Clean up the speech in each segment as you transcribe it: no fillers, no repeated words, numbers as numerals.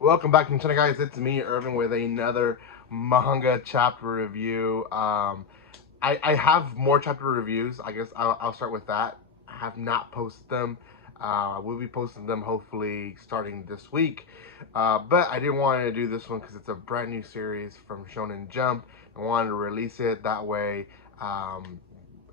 Welcome back to the channel, guys. It's me, Irvin, with another manga chapter review. I have more chapter reviews. I guess I'll start with that. I have not posted them. I will be posting them hopefully starting this week. But I didn't want to do this one because it's a brand new series from Shonen Jump. I wanted to release it that way.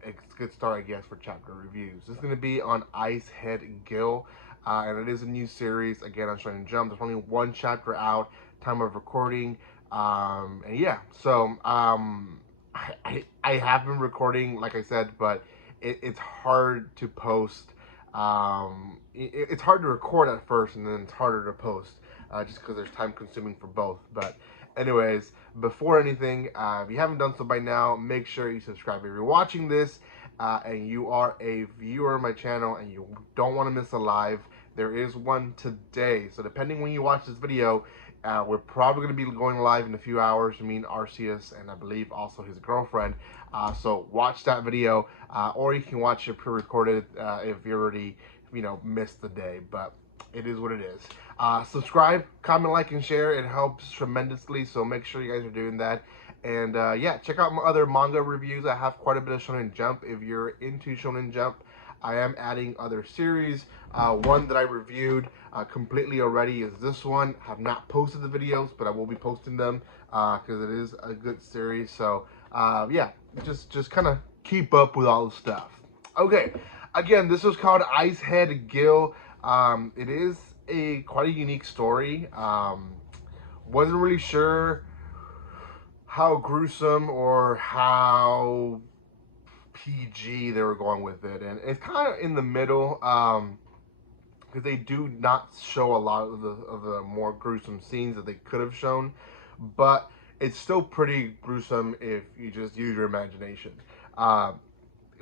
It's a good start, I guess, for chapter reviews. This is going to be on Ice Head Gill. And it is a new series again on Shonen Jump. There's only one chapter out, time of recording, and yeah. So I have been recording, like I said, but it's hard to post. It's hard to record at first, and then it's harder to post, just because there's time consuming for both. But anyways, before anything, if you haven't done so by now, make sure you subscribe if you're watching this. And you are a viewer of my channel and you don't want to miss a live, there is one today. So depending when you watch this video, we're probably going to be going live in a few hours. Me and Arceus, and I believe also his girlfriend. So watch that video, or you can watch it pre-recorded if you already, missed the day. But it is what it is. Subscribe, comment, like, and share. It helps tremendously. So make sure you guys are doing that. And yeah, check out my other manga reviews. I have quite a bit of Shonen Jump. If you're into Shonen Jump, I am adding other series. One that I reviewed completely already is this one. I have not posted the videos, but I will be posting them because it is a good series. So yeah, just kind of keep up with all the stuff. Okay, again, this was called Ice Head Gill. It is quite a unique story. Wasn't really sure how gruesome or how PG they were going with it, and it's kind of in the middle, because they do not show a lot of the more gruesome scenes that they could have shown, but it's still pretty gruesome if you just use your imagination.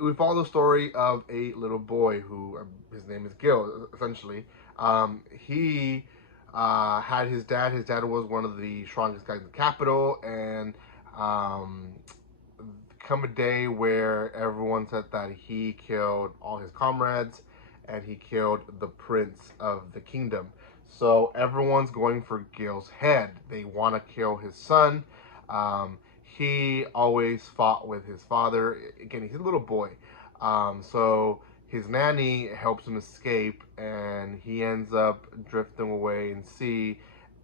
We follow the story of a little boy who, his name is Gill, essentially. He had his dad. His dad was one of the strongest guys in the capital, and come a day where everyone said that he killed all his comrades and he killed the prince of the kingdom. So everyone's going for Gil's head. They want to kill his son. He always fought with his father. Again, he's a little boy. So his nanny helps him escape, and he ends up drifting away in sea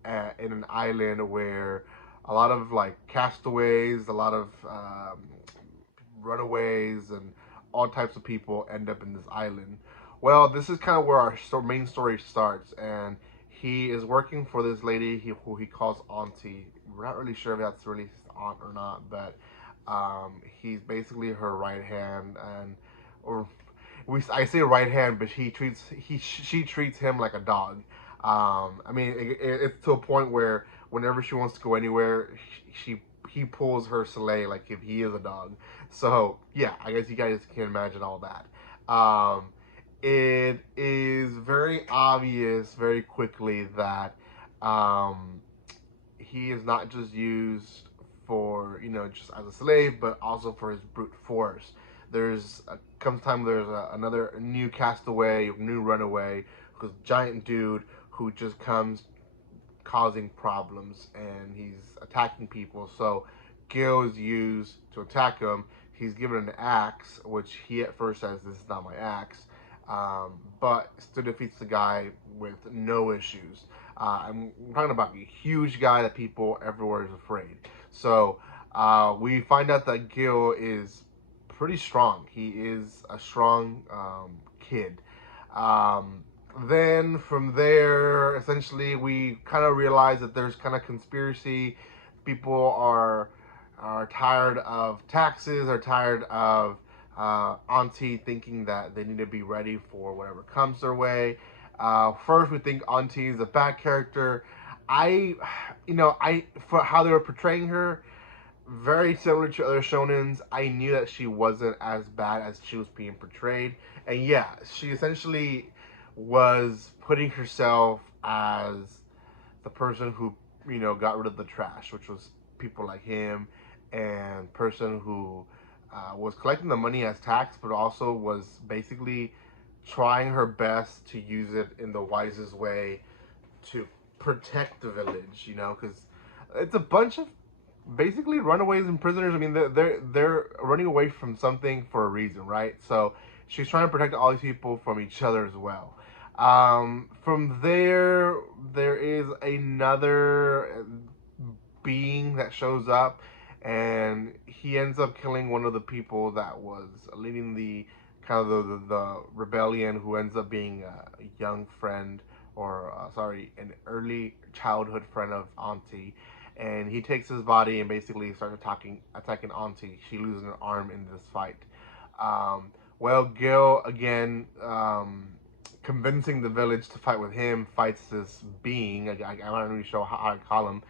in an island where a lot of like castaways, a lot of runaways, and all types of people end up in this island. Well, this is kind of where our main story starts, and he is working for this lady who he calls Auntie. We're not really sure if that's really his aunt or not, but he's basically her right hand, and or I say right hand, but she treats him like a dog. I mean, it's to a point where whenever she wants to go anywhere, he pulls her sleigh like if he is a dog. So yeah, I guess you guys can imagine all that. It is very obvious very quickly that he is not just used for just as a slave, but also for his brute force. Comes time there's another new castaway, new runaway, who's a giant dude who just comes causing problems, and he's attacking people. So Gill is used to attack him. He's given an axe, which he at first says, "This is not my axe," but still defeats the guy with no issues. I'm talking about a huge guy that people everywhere is afraid. So we find out that Gill is pretty strong. He is a strong kid. Then from there, essentially, we kind of realize that there's kind of conspiracy. People are tired of taxes, are tired of Auntie thinking that they need to be ready for whatever comes their way. First, we think Auntie is a bad character. For how they were portraying her, very similar to other shonens, I knew that she wasn't as bad as she was being portrayed. And yeah, she essentially was putting herself as the person who, got rid of the trash, which was people like him, and person who was collecting the money as tax, but also was basically trying her best to use it in the wisest way to protect the village, you know, because it's a bunch of basically runaways and prisoners. I mean, they're running away from something for a reason, right? So she's trying to protect all these people from each other as well. From there, there is another being that shows up, and he ends up killing one of the people that was leading the kind of the rebellion, who ends up being a young friend, or sorry, an early childhood friend of Auntie. And he takes his body and basically starts attacking Auntie. She loses an arm in this fight. Well, Gill again, convincing the village to fight with him, fights this being. I'm not really sure how to call him.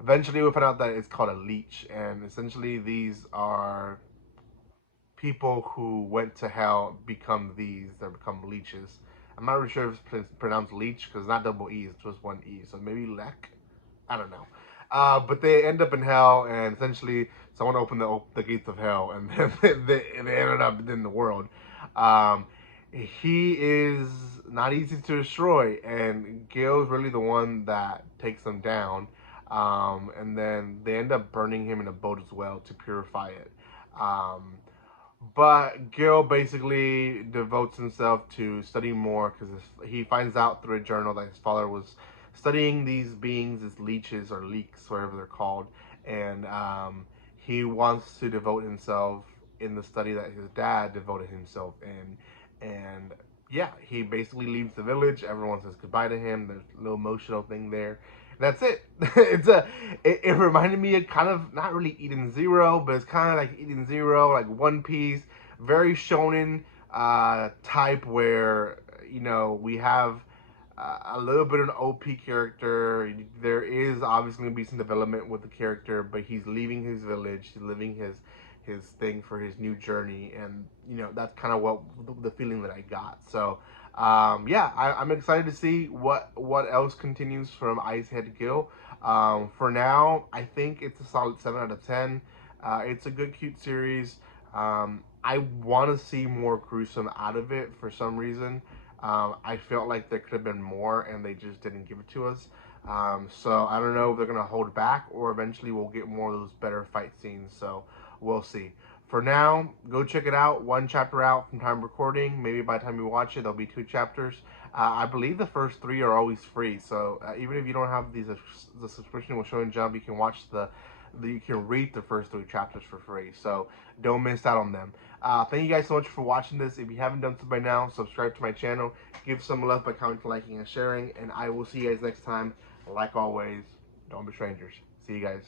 Eventually, we find out that it's called a leech, and essentially these are people who went to hell become these. They become leeches. I'm not really sure if it's pronounced leech because it's not double E, it's just one E. So maybe lek. I don't know. But they end up in hell, and essentially someone opened the gates of hell, and then they ended up in the world. Um, he is not easy to destroy, and Gale's really the one that takes them down. And then they end up burning him in a boat as well to purify it. But Gill basically devotes himself to studying more because he finds out through a journal that his father was studying these beings as leeches or leeks, whatever they're called, and he wants to devote himself in the study that his dad devoted himself in. And yeah, he basically leaves the village. Everyone says goodbye to him. There's a little emotional thing there. That's it. It reminded me of kind of not really Eden Zero, but it's kind of like Eden Zero, like One Piece, very shonen type where you know we have a little bit of an OP character. There is obviously going to be some development with the character, but he's leaving his village, he's living his thing for his new journey, and you know that's kind of what the feeling that I got. So yeah, I'm excited to see what else continues from Ice Head Gill. For now, I think it's a solid 7 out of 10. It's a good, cute series. I want to see more gruesome out of it for some reason. I felt like there could have been more, and they just didn't give it to us. So I don't know if they're gonna hold back, or eventually we'll get more of those better fight scenes. So we'll see. For now, go check it out. One chapter out from time recording. Maybe by the time you watch it, there'll be 2 chapters. I believe the first 3 are always free. So even if you don't have the subscription with Shonen Jump, you can watch you can read the first 3 chapters for free. So don't miss out on them. Thank you guys so much for watching this. If you haven't done so by now, subscribe to my channel. Give some love by commenting, liking, and sharing. And I will see you guys next time. Like always, don't be strangers. See you guys.